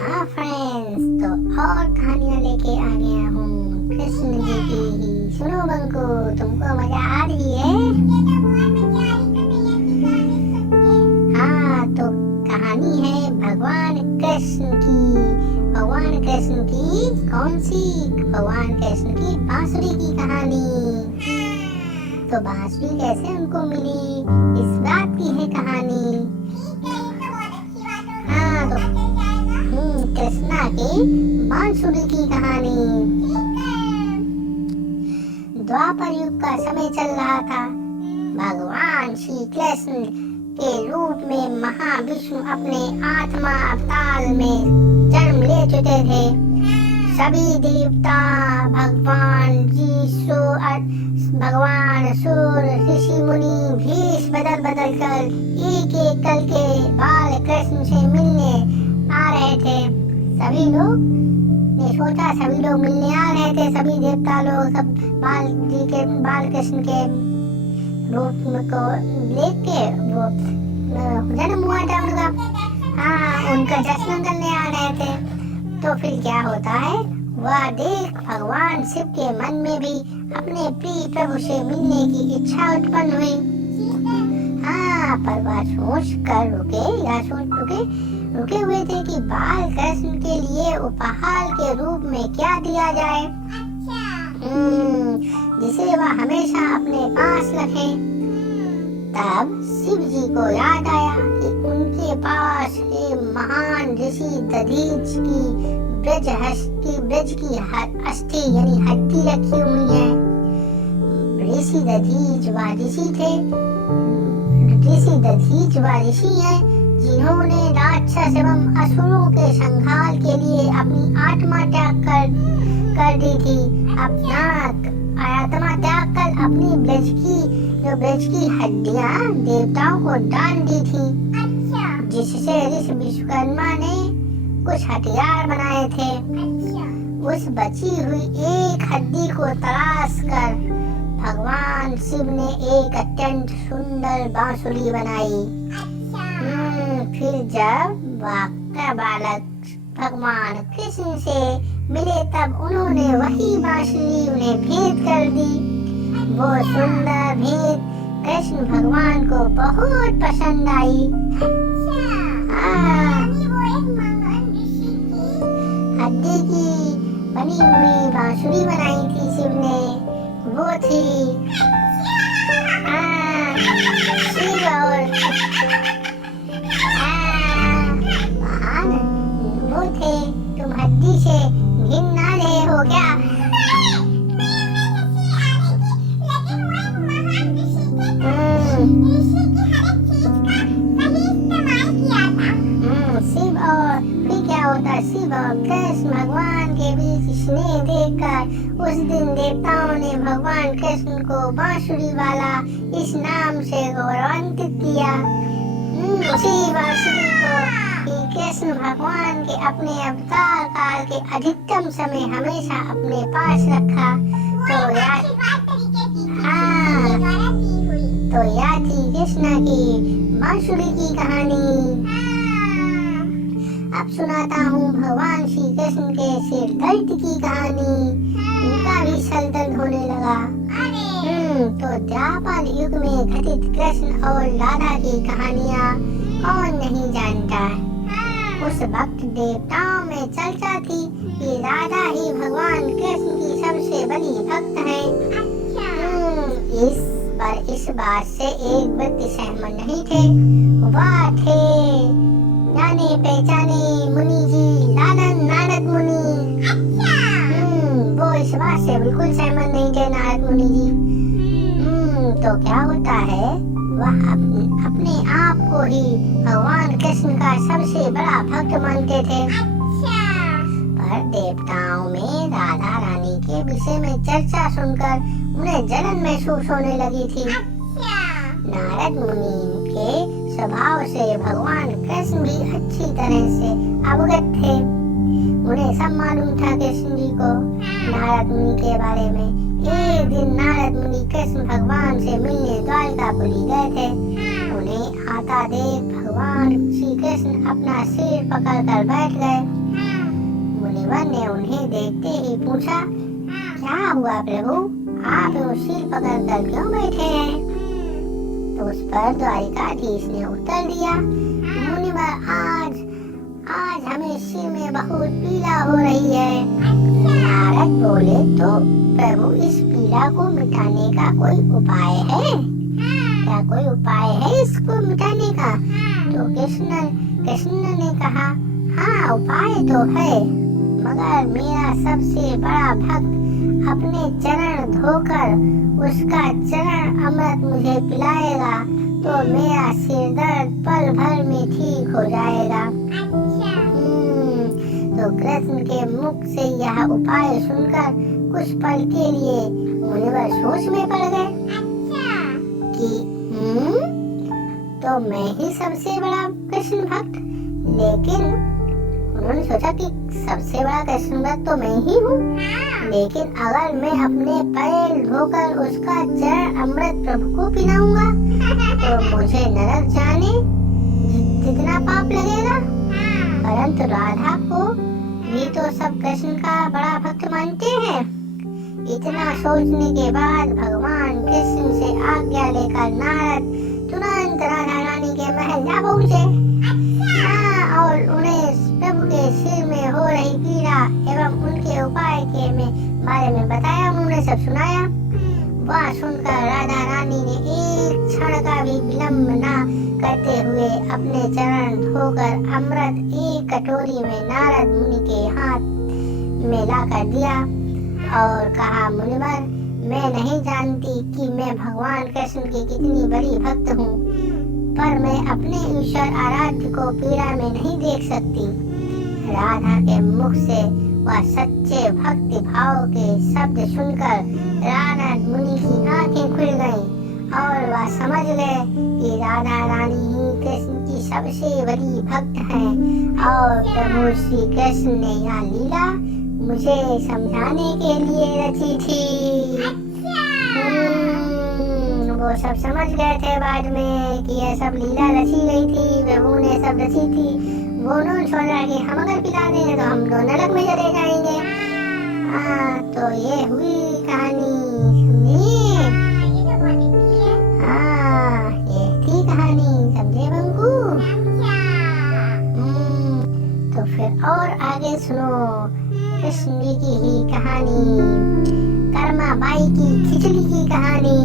हाँ फ्रेंड्स, तो और कहानियाँ लेके आ गया हूँ कृष्ण जी की ही। सुनो बंको, तुमको मजा आ रही है? हाँ, तो कहानी है भगवान कृष्ण की। भगवान कृष्ण की कौन सी? भगवान कृष्ण की बांसुरी की कहानी। तो बांसुरी कैसे उनको मिली, इस बात की है कहानी। हाँ, तो कृष्णा की बांसुरी की कहानी। द्वापर युग का समय चल रहा था। भगवान श्री कृष्ण के रूप में महाविष्णु अपने आत्मा अवतार में जन्म ले चुके थे। सभी देवता, भगवान असुर, ऋषि मुनि भेष बदल बदल कर एक एक करके बाल कृष्ण से मिलने आ रहे थे। सभी लोग ने सोचा, सभी लोग मिलने आ रहे थे, सभी देवता लोग सब बाल कृष्ण के रूप को देख के वो जन्म हुआ था उनका। हाँ, उनका जश्न करने आ रहे थे। तो फिर क्या होता है, वह देख भगवान शिव के मन में भी अपने प्रिय प्रभु से मिलने की इच्छा उत्पन्न हुई। हाँ, पर वह रुके हुए थे कि बाल कृष्ण के लिए उपहार के रूप में क्या दिया जाए, जिसे वह हमेशा अपने पास रखे। तब शिव जी को याद आया कि उनके पास एक महान ऋषि दधीच की ब्रज की अस्थि यानी हड्डी रखी हुई है। ऋषि दधीच वह ऋषि है जिन्होंने राक्षस एवं असुरों के संहार के लिए अपनी आत्मा त्याग कर दी थी। अपना आत्मा त्याग कर अपनी ब्रज की हड्डियां देवताओं को दान दी थी। जिससे ऋषि विश्वकर्मा ने कुछ हथियार बनाए थे। उस बची हुई एक हड्डी को तलाश कर भगवान शिव ने एक अत्यंत सुंदर बांसुरी बनाई। फिर जब वाक्य बालक भगवान कृष्ण से मिले तब उन्होंने वही बांसुरी उन्हें भेंट कर दी। वो सुंदर भेंट कृष्ण भगवान को बहुत पसंद आई। हड्डी की बनी हुई बांसुरी बनाई थी शिव ने, वो थी शिव और वो थे। तुम हड्डी से घिन ना रहे हो क्या? शिव और फिर क्या होता, शिव और कृष्ण भगवान के बीच स्नेह देखकर उस दिन देवताओं ने भगवान कृष्ण को बांसुरी वाला इस नाम से गौरवान्वित किया। उसी बांसुरी को कृष्ण भगवान के अपने अवतार काल के अधिकतम समय हमेशा अपने पास रखा। तो यह थी कृष्णा की बांसुरी की कहानी। अब सुनाता हूँ भगवान श्री कृष्ण के सिर दर्द की कहानी। उनका भी सर दर्द होने लगा। तो द्वापर युग में घटित कृष्ण और राधा की कहानियाँ कौन नहीं जानता। उस वक्त देवताओं में चर्चा थी कि राधा ही भगवान कृष्ण की सबसे बड़ी भक्त है। इस बात से एक व्यक्ति सहमत नहीं थे। वह थे जाने पहचाने मुनि जी, नारद मुनि। वो इस बात से बिल्कुल सहमत नहीं थे, नारद मुनि जी। तो क्या होता है, वह अपने आप को ही भगवान कृष्ण का सबसे बड़ा भक्त मानते थे। पर देवताओं में राधा रानी के विषय में चर्चा सुनकर उन्हें जलन महसूस होने लगी थी। नारद मुनि के स्वभाव से भगवान कृष्ण भी अच्छी तरह से अवगत थे। उन्हें सब मालूम था कृष्ण जी को, नारद मुनि के बारे में। एक दिन नारद मुनि कृष्ण भगवान से मिलने द्वारकापुरी गए थे। उन्हें आता देख भगवान श्री कृष्ण अपना सिर पकड़कर बैठ गए। मुनिवर ने उन्हें देखते ही पूछा, क्या हुआ प्रभु, आप शील पकड़ कर क्यों बैठे हैं? तो उस पर द्वारिकाधीश ने उत्तर दिया, मुनिवर आज हमें सिर में बहुत पीड़ा हो रही है। नारद बोले, तो प्रभु इस पीड़ा को मिटाने का कोई उपाय है? क्या कोई उपाय है इसको मिटाने का? तो कृष्ण ने कहा, हाँ उपाय तो है, मगर मेरा सबसे बड़ा भक्त अपने चरण धोकर उसका चरण अमृत मुझे पिलाएगा तो मेरा सिर दर्द पल भर में ठीक हो जाएगा। तो कृष्ण के मुख से यह उपाय सुनकर कुछ पल के लिए मुनिवर सोच में पड़ गए कि तो मैं ही सबसे बड़ा कृष्ण भक्त, लेकिन उन्होंने सोचा कि सबसे बड़ा कृष्ण भक्त तो मैं ही हूँ, लेकिन अगर मैं अपने पैर धोकर उसका चरण अमृत प्रभु को पिलाऊंगा तो मुझे नरक जाने जितना पाप लगेगा। परंतु राधा को भी तो सब कृष्ण का बड़ा भक्त मानते हैं। इतना सोचने के बाद भगवान कृष्ण से आज्ञा लेकर नारद तुरंत राधा रानी के महल जा पहुँचे। और उन्हें प्रभु के सिर में हो रही पीड़ा एवं उनके उपाय के बारे में बताया, उन्होंने सब सुनाया। वह सुनकर राधा रानी ने एक क्षण का भी विलंब न करते हुए अपने चरण धोकर अमृत एक कटोरी में नारद मुनि के हाथ में ला कर दिया और कहा, मुनिवर, मैं नहीं जानती कि मैं भगवान कृष्ण की कितनी बड़ी भक्त हूँ, पर मैं अपने ईश्वर आराध्य को पीड़ा में नहीं देख सकती। राधा के मुख से वह सच्चे भक्ति भाव के शब्द सुनकर नारद मुनि की आंखें खुल गईं और वह समझ गए कि राधा रानी ही कृष्ण की सबसे बड़ी भक्त हैं और प्रभु श्री कृष्ण ने यह लीला मुझे समझाने के लिए रची थी। वो सब समझ गए थे बाद में कि यह सब लीला रची गई थी, प्रभु ने सब रची थी। वो उन्होंने सोचा कि हम अगर पिला देंगे तो हम तो नरक में चले जाएंगे। तो ये हुई कहानी, ये थी कहानी, समझे बंकू? तो फिर और आगे सुनो कृष्ण जी की ही कहानी, कर्मा बाई की खिचड़ी की कहानी।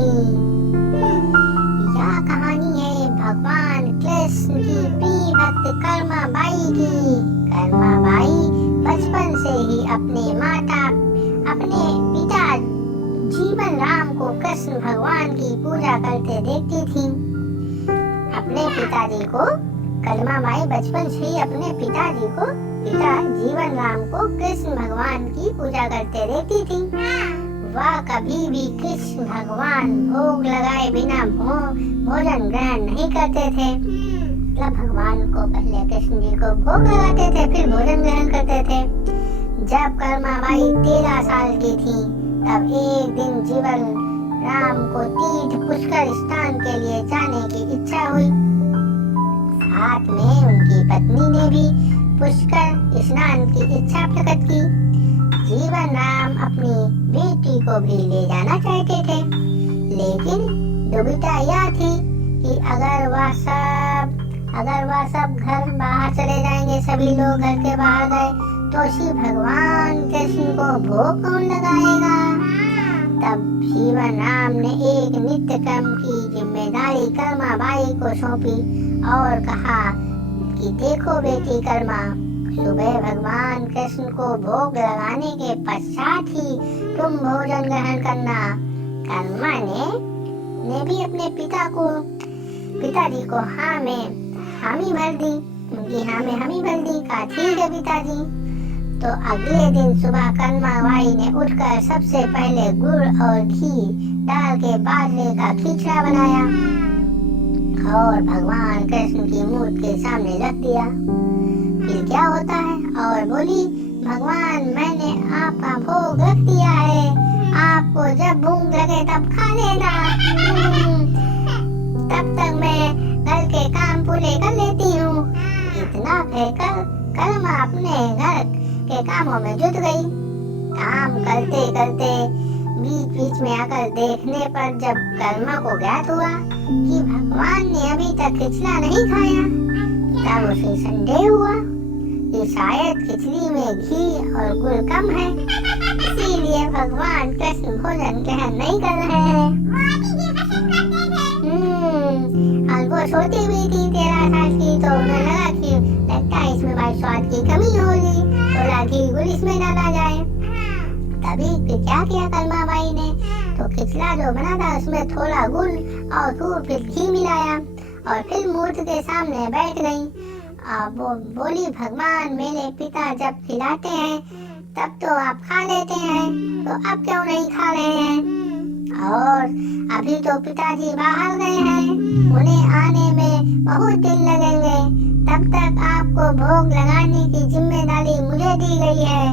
यह कहानी है भगवान कृष्ण की प्रिय भक्त कर्मा बाई की। कर्मा बाई बचपन से ही अपने पिता जीवन राम को कृष्ण भगवान की पूजा करते देखती थी। अपने पिताजी को कर्मा बाई बचपन से ही अपने पिता जीवन राम को कृष्ण भगवान की पूजा करते देखती थी। वह कभी भी कृष्ण भगवान भोग लगाए बिना भोजन ग्रहण नहीं करते थे। मतलब भगवान को पहले कृष्ण जी को भोग लगाते थे, फिर भोजन ग्रहण करते थे। जब कर्माबाई 13 साल की थी तब एक दिन जीवन राम को तीर्थ पुष्कर स्थान के लिए जाने की इच्छा हुई। साथ में उनकी पत्नी ने भी पुष्कर स्नान की इच्छा प्रकट की। जीवन राम अपनी बेटी को भी ले जाना चाहते थे, लेकिन दुविधा यह थी कि अगर वह सब घर बाहर चले जाएंगे, सभी लोग घर के बाहर गए तो श्री भगवान कृष्ण को भोग कौन लगाएगा। तब जीवन राम ने एक नित्य कर्म की जिम्मेदारी कर्मा बाई को सौंपी और कहा कि देखो बेटी कर्मा, सुबह भगवान कृष्ण को भोग लगाने के पश्चात ही तुम भोजन ग्रहण करना। कर्मा ने भी अपने पिताजी को हाँ में हामी भर दी, उनकी हाँ में हामी भर दी। कहा ठीक है पिताजी। तो अगले दिन सुबह कर्मा बाई ने उठकर सबसे पहले गुड़ और घी डाल के बाजरे का खिचड़ा बनाया और भगवान कृष्ण की मूर्ति के सामने रख दिया। फिर क्या होता है और बोली, भगवान मैंने आपका भोग रख दिया है, आपको जब भूख लगे तब खा लेना। तब तक मैं घर के काम पूरे कर लेती हूँ। इतना कहकर कर्मा अपने घर के कामों में जुट गई। काम करते करते बीच बीच में आकर देखने पर जब कर्मा को ज्ञात हुआ कि भगवान ने अभी तक खिचड़ा नहीं खाया, तब उसे संदेह हुआ कि शायद खिचड़ी में घी और गुड़ कम है, इसीलिए भगवान कृष्ण भोजन ग्रहण नहीं कर रहे हैं। और वो छोटी भी थी 13 साल की, तो उन्हें लगा कि लगता है इसमें भाई स्वाद की कमी होगी, थोड़ा घी गुड़ इसमें डाला जाए। तभी फिर क्या किया कर्मा बाई ने, तो खिचड़ा जो बना था उसमें थोड़ा गुड़ और खूब फिर घी मिलाया और फिर मूर्ति के सामने बैठ गई। अब वो बोली, भगवान मेरे पिता जब खिलाते हैं तब तो आप खा लेते हैं, तो अब क्यों नहीं खा रहे हैं? और अभी तो पिताजी बाहर गए हैं, उन्हें आने में बहुत दिन लगेंगे, तब तक आपको भोग लगाने की जिम्मेदारी मुझे दी गई है।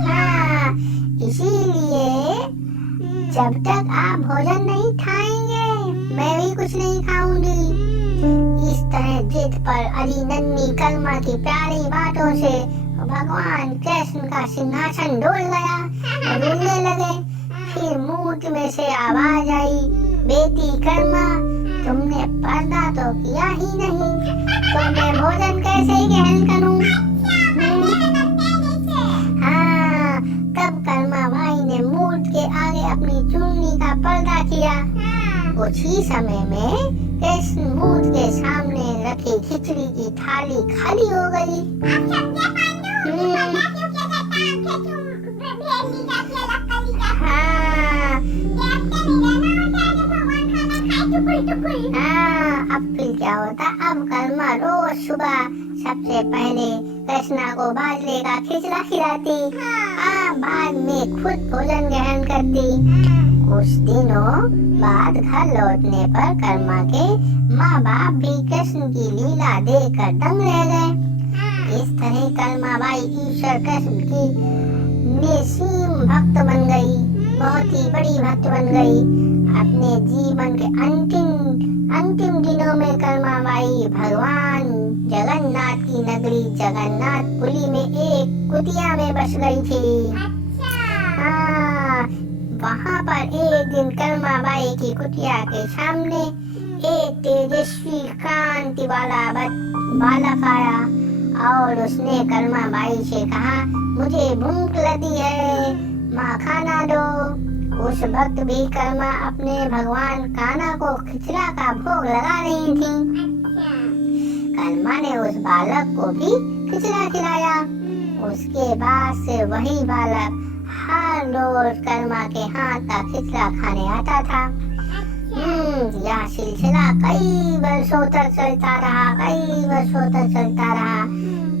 हाँ, इसीलिए जब तक आप भोजन नहीं खाएंगे मैं भी कुछ नहीं खाऊंगी। इस तरह जिद पर अली नन्ही कर्मा की प्यारी बातों से भगवान कृष्ण का सिंहासन डोल गया और रुलने लगे। फिर मूर्ति में से आवाज आई, बेटी कर्मा, तुमने पर्दा तो किया ही नहीं, तो मैं भोजन कैसे ग्रहण करूं? हाँ, तब कर्मा भाई ने मूर्ति के आगे अपनी चुन्नी का पर्दा किया। कुछ ही समय में कृष्ण मूर्ति के सामने रखी खिचड़ी की थाली खाली हो गई। अब फिर क्या होता, अब कर्मा रोज सुबह सबसे पहले कृष्णा को बाजरे का खिचड़ा खिलाती, बाद में खुद भोजन ग्रहण करती। कुछ दिनों बाद घर लौटने पर कर्मा के माँ बाप भी कृष्ण की लीला देखकर दंग रह गए। इस तरह कर्मा बाई ईश्वर कृष्ण की निसीम भक्त बन गई, बहुत ही बड़ी भक्त बन गई। अपने जीवन के अंतिम दिनों में कर्मा बाई भगवान जगन्नाथ की नगरी जगन्नाथपुरी में एक कुटिया में बस गई थी। वहाँ पर एक दिन कर्मा बाई की कुटिया के सामने एक तेजस्वी कांति वाला बालक आया और उसने कर्मा बाई से कहा, मुझे भूख लगी है, माँ खाना दो। उस वक्त भी कर्मा अपने भगवान कान्हा को खिचड़ा का भोग लगा रही थी। कर्मा ने उस बालक को भी खिचड़ा खिलाया। उसके बाद से वही बालक हर रोज कर्मा के हाथ का खिचड़ा खाने आता था। यह सिलसिला कई वर्षों तक चलता रहा।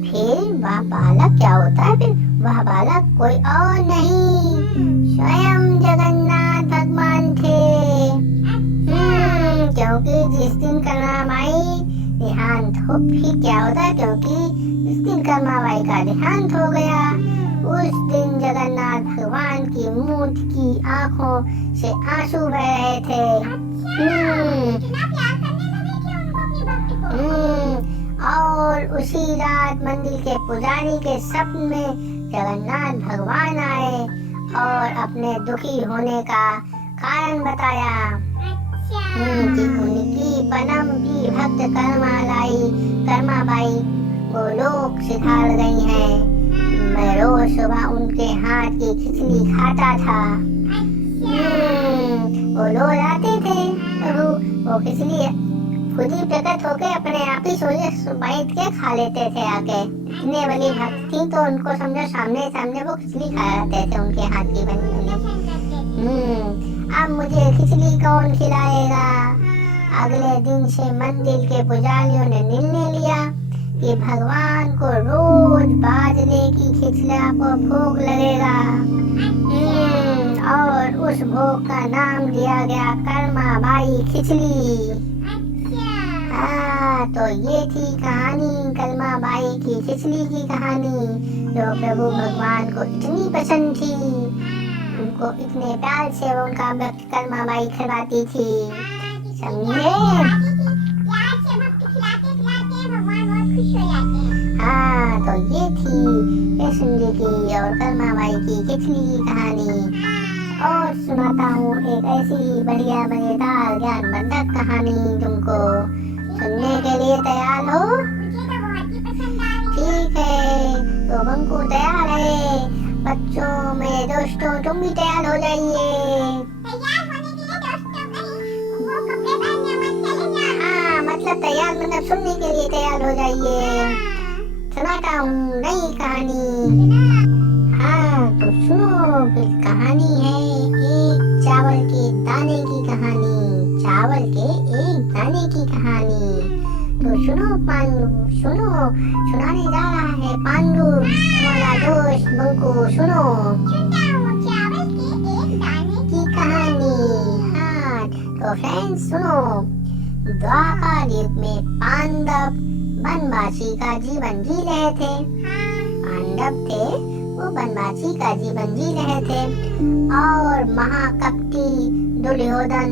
फिर वह बालक क्या होता है, फिर वह बालक कोई और नहीं, स्वयं जगन्नाथ भगवान थे। क्योंकि जिस दिन कर्मा बाई देहांत हो, फिर क्या होता है, क्योंकि जिस दिन कर्मा बाई का देहांत हो गया, उस दिन जगन्नाथ भगवान की मूर्ति की आंखों से आंसू बह रहे थे। और उसी रात मंदिर के पुजारी के स्वप्न में जगन्नाथ भगवान आए और अपने दुखी होने का कारण बताया कि उनकी परम प्रिय भक्त कर्मा बाई गोलोक सिधार गई हैं। मैं रोज सुबह उनके हाथ की खिचड़ी खाता था। वो रोज आते थे, वो खिचड़ी खुद ही प्रकट होके अपने आप ही सोचे बैठ के खा लेते थे आके। इतने बड़ी भक्त थी तो उनको समझो सामने वो खिचड़ी खा जाते थे उनके हाथ की बनी हुई। अब मुझे खिचड़ी कौन खिलाएगा? अगले दिन से मंदिर के पुजारियों ने निर्णय लिया कि भगवान को रोज बाजरे की खिचड़ा को भोग लगेगा और उस भोग का नाम दिया गया कर्मा बाई खिचड़ी। तो ये थी कहानी कर्मा बाई की खिचड़ी की कहानी, जो प्रभु भगवान को इतनी पसंद थी, उनको इतने प्यार से वो उनका भक्त कर्मा बाई खिलाती थी। समझे? तो ये थी कृष्ण जी की और कर्मा बाई की खिचड़ी की कहानी और सुनाता हूँ एक ऐसी ही बढ़िया मजेदार ज्ञानवर्धक कहानी तुमको। सुनने के लिए तैयार हो? मुझे तो बहुत ही पसंद आई। ठीक है, तो बंकू तैयार है। बच्चों मेरे दोस्तों तुम भी तैयार हो जाइए। तैयार होने के लिए दोस्तों कहीं वो कपड़े पहनने मत चले जाओ। हाँ, मतलब तैयार मतलब सुनने के लिए तैयार हो जाइए। सुनाता हूँ नई कहानी। हाँ तो सुनो, फिर कहानी है एक चावल के दाने की कहानी। चावल के एक दाने की कहानी। तो सुनो पांडु, सुनो, सुनाने जा रहा है पांडु हमारा दोस्त बंकू। सुनो सुनता हूँ चावल के एक दाने की कहानी। हाँ तो फ्रेंड्स सुनो, द्वापर युग में पांडव वनवासी का जीवन जी रहे थे। पांडव थे वो वनवासी का जीवन जी रहे थे और महाकपटी दुर्योधन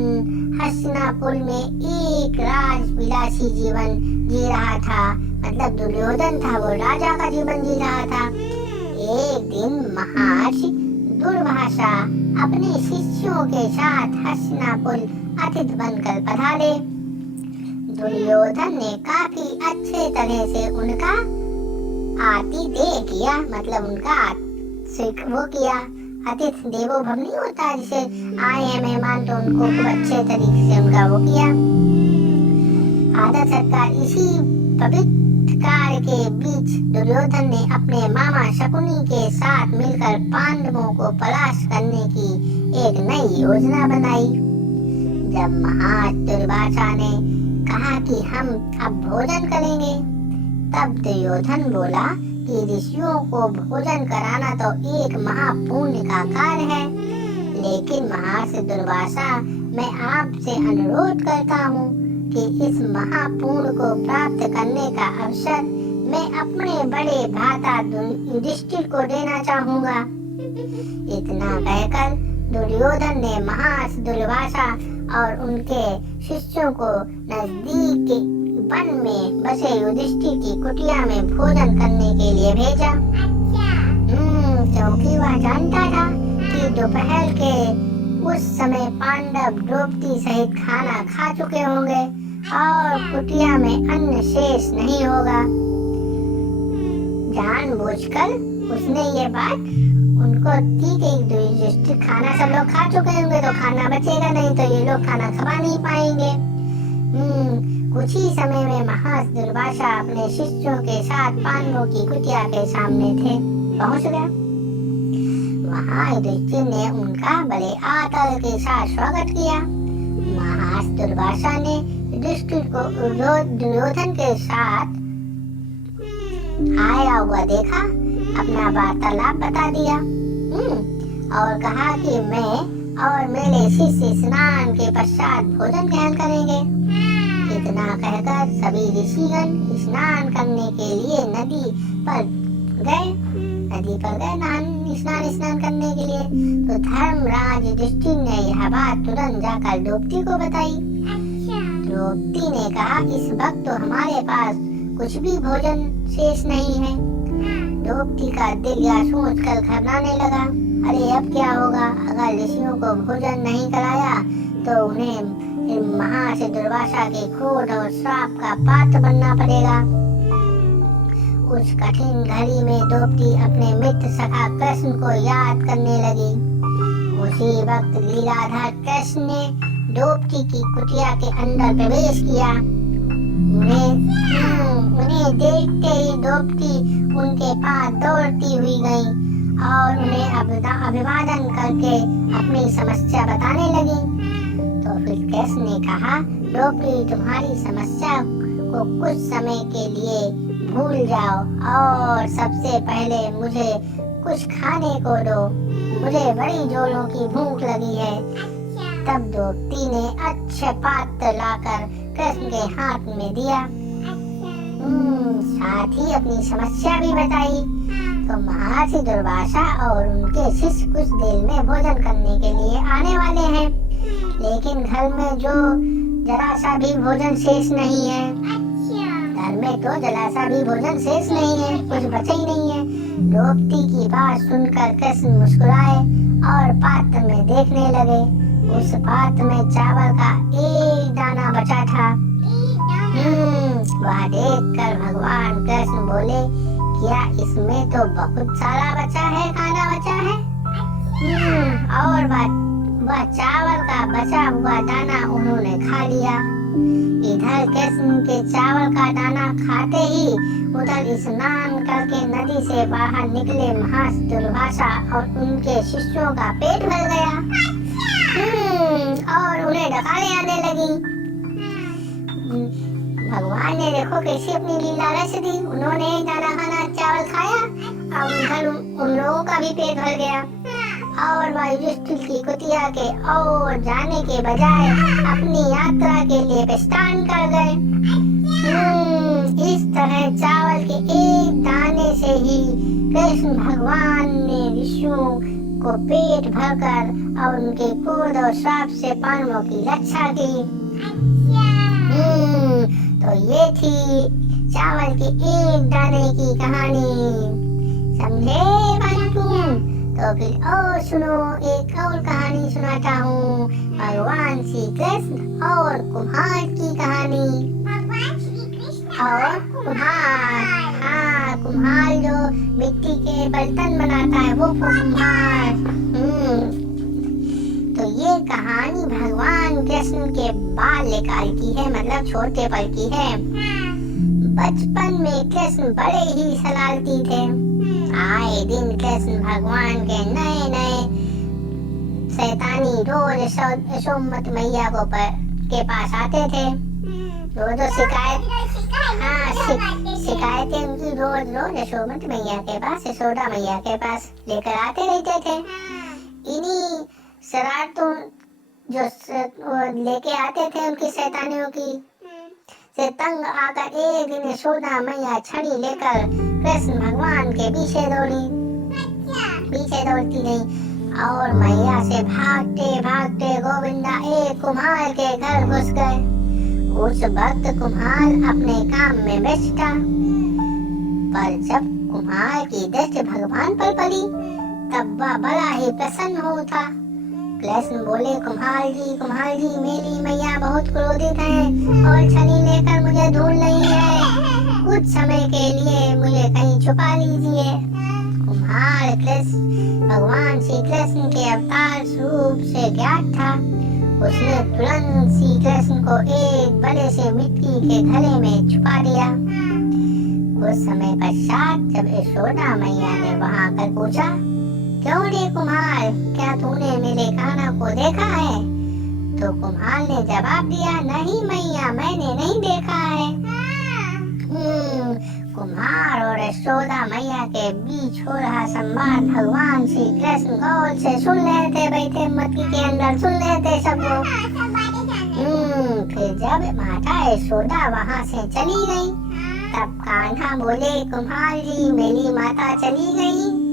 हस्तिनापुर में एक राजविलासी जीवन जी रहा था। मतलब दुर्योधन था वो राजा का जीवन जी रहा था। एक दिन महर्षि दुर्वासा अपने शिष्यों के साथ हस्तिनापुर अतिथि बनकर पधारे। दुर्योधन ने काफी अच्छे तरह से उनका आतिथ्य किया, मतलब उनका वो किया। अतिथि देवो भव नहीं होता, जिसे आए हैं मेहमान तो उनको खूब अच्छे तरीके से उनका वो किया, आदर सत्कार। इसी पवित्र कार्य के बीच दुर्योधन ने अपने मामा शकुनी के साथ मिलकर पांडवों को परास्त करने की एक नई योजना बनाई। जब महाराज दुर्वासा ने कहा कि हम अब भोजन करेंगे, तब दुर्योधन बोला कि ऋषियों को भोजन कराना तो एक महापुण्य का कार्य है, लेकिन महर्षि दुर्वासा मैं आपसे अनुरोध करता हूँ कि इस महापुण्य को प्राप्त करने का अवसर मैं अपने बड़े भ्राता युधिष्ठिर को देना चाहूँगा। इतना कहकर दुर्योधन ने महर्षि दुर्वासा और उनके शिष्यों को नजदीक के वन में बसे युधिष्ठिर की कुटिया में भोजन करने के लिए भेजा। क्योंकि वह जानता था कि दोपहर के उस समय पांडव द्रौपदी सहित खाना खा चुके होंगे और कुटिया में अन्न शेष नहीं होगा। जानबूझकर उसने ये बात उनको दी कि युधिष्ठिर खाना सब लोग खा चुके होंगे तो खाना बचेगा नहीं, तो ये लोग खाना खा नहीं पाएंगे। कुछ ही समय में महर्षि दुर्वासा अपने शिष्यों के साथ पांडवों की कुटिया के सामने थे पहुंच गया। वहां युधिष्ठिर ने उनका बड़े आदर के साथ स्वागत किया। महर्षि दुर्वासा ने युधिष्ठिर को दुर्योधन के साथ आया हुआ देखा, अपना वार्तालाप बता दिया और कहा कि मैं और मेरे शिष्य स्नान के पश्चात भोजन ग्रहण करेंगे। इतना कहकर सभी ऋषिगण स्नान करने के लिए नदी पर गए स्नान करने के लिए। तो धर्मराज युधिष्ठिर ने यह बात तुरंत जाकर द्रौपदी को बताई। द्रौपदी ने कहा इस वक्त तो हमारे पास कुछ भी भोजन शेष नहीं है। द्रौपदी का दिल यह सोचकर घबराने लगा, अरे अब क्या होगा, अगर ऋषियों को भोजन नहीं कराया तो उन्हें महर्षि दुर्वासा के क्रोध और श्राप का पात्र बनना पड़ेगा। उस कठिन घड़ी में द्रौपदी अपने मित्र सखा कृष्ण को याद करने लगी। उसी वक्त लीलाधर कृष्ण ने द्रौपदी की कुटिया के अंदर प्रवेश किया। उन्हें देखते ही द्रौपदी उनके पास दौड़ती हुई गई और उन्हें अभिवादन करके अपनी समस्या बताने लगी। तो फिर कृष्ण ने कहा, द्रौपदी तुम्हारी समस्या को कुछ समय के लिए भूल जाओ और सबसे पहले मुझे कुछ खाने को दो, मुझे बड़ी जोरों की भूख लगी है। तब द्रौपदी ने अच्छे पात्र लाकर कृष्ण के हाथ में दिया, साथ ही अपनी समस्या भी बताई। तो महर्षि दुर्वासा और उनके शिष्य कुछ देर में भोजन करने के लिए आने वाले हैं, लेकिन घर में जो जरा सा भी भोजन शेष नहीं है। घर में तो जला सा भी भोजन शेष नहीं है, कुछ बचा ही नहीं है। द्रौपदी की बात सुनकर कृष्ण मुस्कुराए और पात्र में देखने लगे। उस पात्र में चावल का एक दाना बचा था। वह देखकर भगवान कृष्ण बोले, क्या इसमें तो बहुत सारा बचा है, खाना बचा है। और वह चावल का बचा हुआ दाना उन्होंने खा लिया। इधर कृष्ण के चावल का दाना खाते ही उधर स्नान करके नदी से बाहर निकले महास दुर्वासा और उनके शिष्यों का पेट भर गया। और उन्हें डकारें आने लगी। भगवान ने देखो कैसी अपनी लीला रच दी। उन्होंने एक दाना खाना चावल खाया और उधर उन लोगों का भी पेट भर गया। और वह युधिष्ठिर की कुटिया के और जाने के बजाय अपनी यात्रा के लिए प्रस्थान कर गए। इस तरह चावल के एक दाने से ही कृष्ण भगवान ने ऋषियों को पेट भरकर और उनके क्रोध और श्राप से पांडवों की रक्षा की। तो ये थी चावल के एक दाने की कहानी। समझे बंटू? तो फिर और सुनो, एक और कहानी सुनाता हूँ, भगवान श्री कृष्ण और कुम्हार की कहानी। भगवान श्री कृष्ण और कुम्हार, हाँ, कुम्हार जो मिट्टी के बर्तन बनाता है वो कुम्हार। तो ये कहानी भगवान कृष्ण के बाल्यकाल की है, मतलब छोटे पल की है। बचपन में कृष्ण बड़े ही शरारती थे। आए दिन कृष्ण भगवान के नए नए शैतानी रोज यशोमती मैया के पास आते थे। रोज शिकायतें उनकी रोज यशोमती मैया के पास, यशोदा मैया के पास लेकर आते रहते थे। इन्हीं शरारतों जो लेके आते थे उनकी शैतानियों की से तंग आकर एक दिन यशोदा मैया छड़ी लेकर कृष्ण भगवान के पीछे दौड़ती गई और मैया से भागते भागते गोविंदा एक कुम्हार के घर घुस गए। उस वक्त कुम्हार अपने काम में व्यस्त था, पर जब कुम्हार की दृष्टि भगवान पर पड़ी तब वह बड़ा ही प्रसन्न होता। कृष्ण बोले, कुम्हार जी, मेरी मैया बहुत क्रोधित है और छड़ी लेकर मुझे ढूंढ रही है। कुछ समय के लिए मुझे कहीं छुपा लीजिए। कुम्हार कृष्ण भगवान श्री कृष्ण के अवतार रूप से ज्ञात था। उसने तुरंत श्री कृष्ण को एक बड़े से मिट्टी के घड़े में छुपा दिया। कुछ समय पश्चात जब यशोदा मैया ने वहां पर पूछा, क्यों रे कुम्हार, क्या तूने मेरे कान्हा को देखा है? तो कुम्हार ने जवाब दिया, नहीं मैया, मैंने नहीं देखा है। कुम्हार और यशोदा मैया के बीच हो रहा संवाद भगवान श्री कृष्ण गौर से सुन रहे थे, बैठे मटकी के अंदर सुन रहे थे सब लोग। फिर जब माता यशोदा वहाँ से चली गई तब कान्हा बोले, कुम्हार जी, मेरी माता चली गई।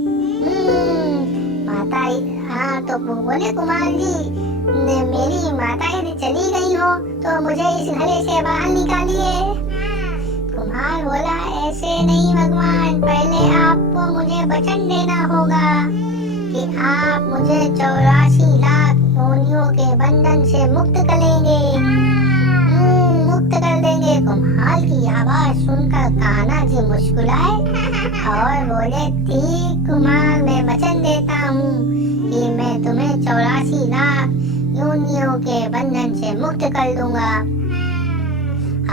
माता, हाँ, तो बोले, कुमार जी, मेरी माता यदि चली गई हो तो मुझे इस घड़े से बाहर निकालिए। कुम्हार बोला, ऐसे नहीं भगवान, पहले आपको मुझे वचन देना होगा कि आप मुझे 84 लाख योनियों के बंधन से मुक्त करेंगे, मुक्त कर देंगे। कुम्हार की आवाज सुनकर कान्हा जी मुस्कुराए और बोले, ठीक कुमार, मैं वचन देता हूँ कि मैं तुम्हें 84 लाख योनियों के बंधन से मुक्त कर दूंगा।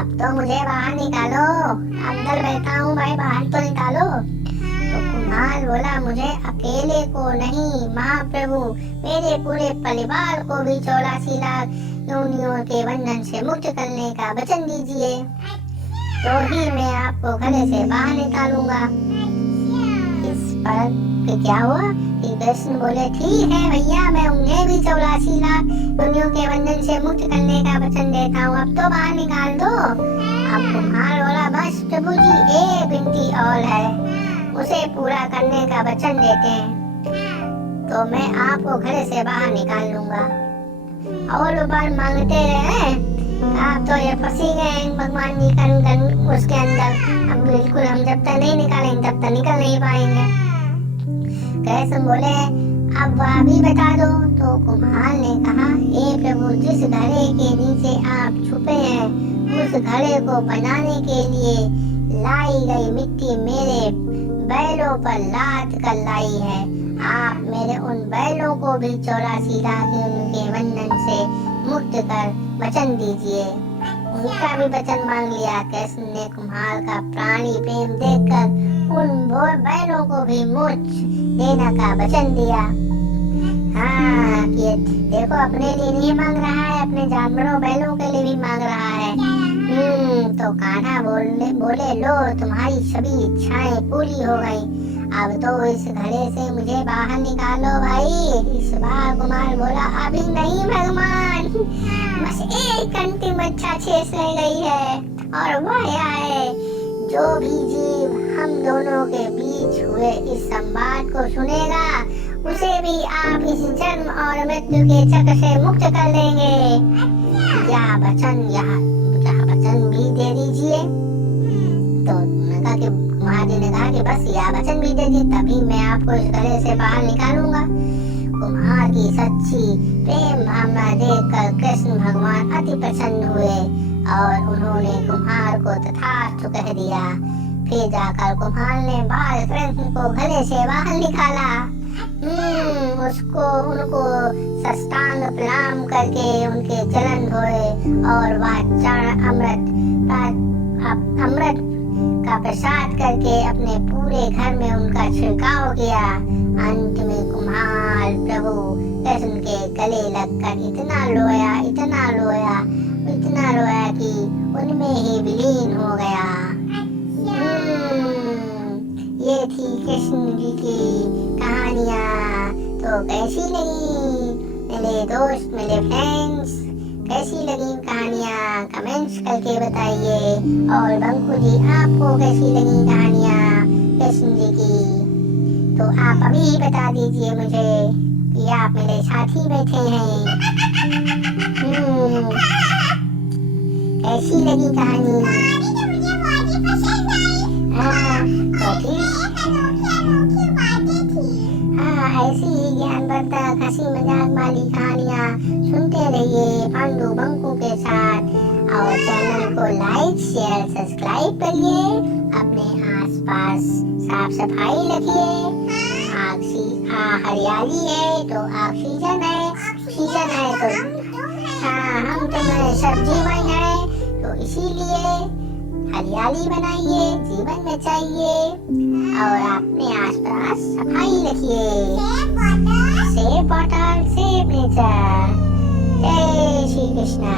अब तो मुझे बाहर निकालो, अंदर बैठा हूँ भाई, बाहर तो निकालो। तो कुम्हार बोला, मुझे अकेले को नहीं महाप्रभु, मेरे पूरे परिवार को भी 84 लाख योनियों के बंधन से मुक्त करने का वचन दीजिए, तो ही मैं आपको घड़े से बाहर निकालूंगा। इस पर फिर क्या हुआ कि कृष्ण बोले, ठीक है भैया, मैं उन्हें भी 84 लाख योनियों के बंधन से मुक्त करने का वचन देता हूँ, अब तो बाहर निकाल दो। अब कुम्हार बोला, बस प्रभु जी, एक विनती और है, उसे पूरा करने का वचन देते हैं तो मैं आपको घड़े से बाहर निकाल लूंगा। और बार मांगते रहे आप तो ये फंसी गए हैं भगवान जी कन उसके अंदर। अब बिल्कुल हम जब तक नहीं निकालेंगे तब तक निकल नहीं पाएंगे। कृष्ण बोले अब वह भी बता दो। तो कुम्हार ने कहा हे प्रभु, जिस घड़े के नीचे आप छुपे हैं उस घड़े को बनाने के लिए लाई गई मिट्टी मेरे बैलों पर लाद कर लाई है। आप मेरे उन बैलों को भी 84 रात उनके बंधन से मुक्त कर वचन दीजिए। उनका भी वचन मांग लिया। कृष्ण ने कुम्हार का प्राणी प्रेम देखकर उन बैलों को भी मोक्ष देने का वचन दिया। हाँ, कि देखो अपने लिए नहीं मांग रहा है, अपने जानवरों बैलों के लिए भी मांग रहा है। तो कान्हा बोले लो तुम्हारी सभी इच्छाएं पूरी हो गई, अब तो इस घड़े से मुझे बाहर निकालो भाई। इस बार कुमार बोला अभी नहीं भगवान, बस एक अंतिम इच्छा शेष रह गई है और वह यह है, जो भी जीव हम दोनों के बीच हुए इस संवाद को सुनेगा उसे भी आप इस जन्म और मृत्यु के चक्र से मुक्त कर देंगे। यह वचन भी दे दीजिए। तो महादेव ने कहा कि बस यह वचन भी दे दीजिए, तभी मैं आपको इस घड़े से बाहर निकालूंगा। कुम्हार की सच्ची प्रेम भावना देखकर कृष्ण भगवान अति प्रसन्न हुए और उन्होंने कुम्हार को तथास्तु कह दिया। फिर जाकर कुम्हार ने बाल कृष्ण को घड़े से बाहर निकाला। उनको साष्टांग प्रणाम करके उनके चरण धोए और वह अमृत का प्रसाद करके अपने पूरे घर में उनका छिड़काव किया। अंत में कुम्हार प्रभु कृष्ण के गले लगकर इतना रोया कि उनमें ही विलीन हो गया। ये थी कृष्ण जी की कहानियाँ। तो कैसी लगी मेरे दोस्त, मेरे फ्रेंड्स, कैसी लगी कहानियाँ कमेंट्स करके बताइए। और बंकू जी आपको कैसी लगी कहानियाँ कृष्ण जी की, तो आप अभी बता दीजिए मुझे कि आप मेरे साथी बैठे हैं। कैसी लगी कहानी? ऐसी ही ज्ञानवर्धक हंसी मजाक वाली कहानियाँ सुनते रहिए पांडु बंकू के साथ। और चैनल को लाइक शेयर सब्सक्राइब करिए। अपने आसपास साफ सफाई रखिए। हरियाली है तो ऑक्सीजन है तो हम तुम्हें सब जीवन है, तो इसीलिए हरियाली बनाइए, जीवन बचाइए और अपने आसपास सफाई रखिए। Save water, save nature. जय श्री कृष्णा।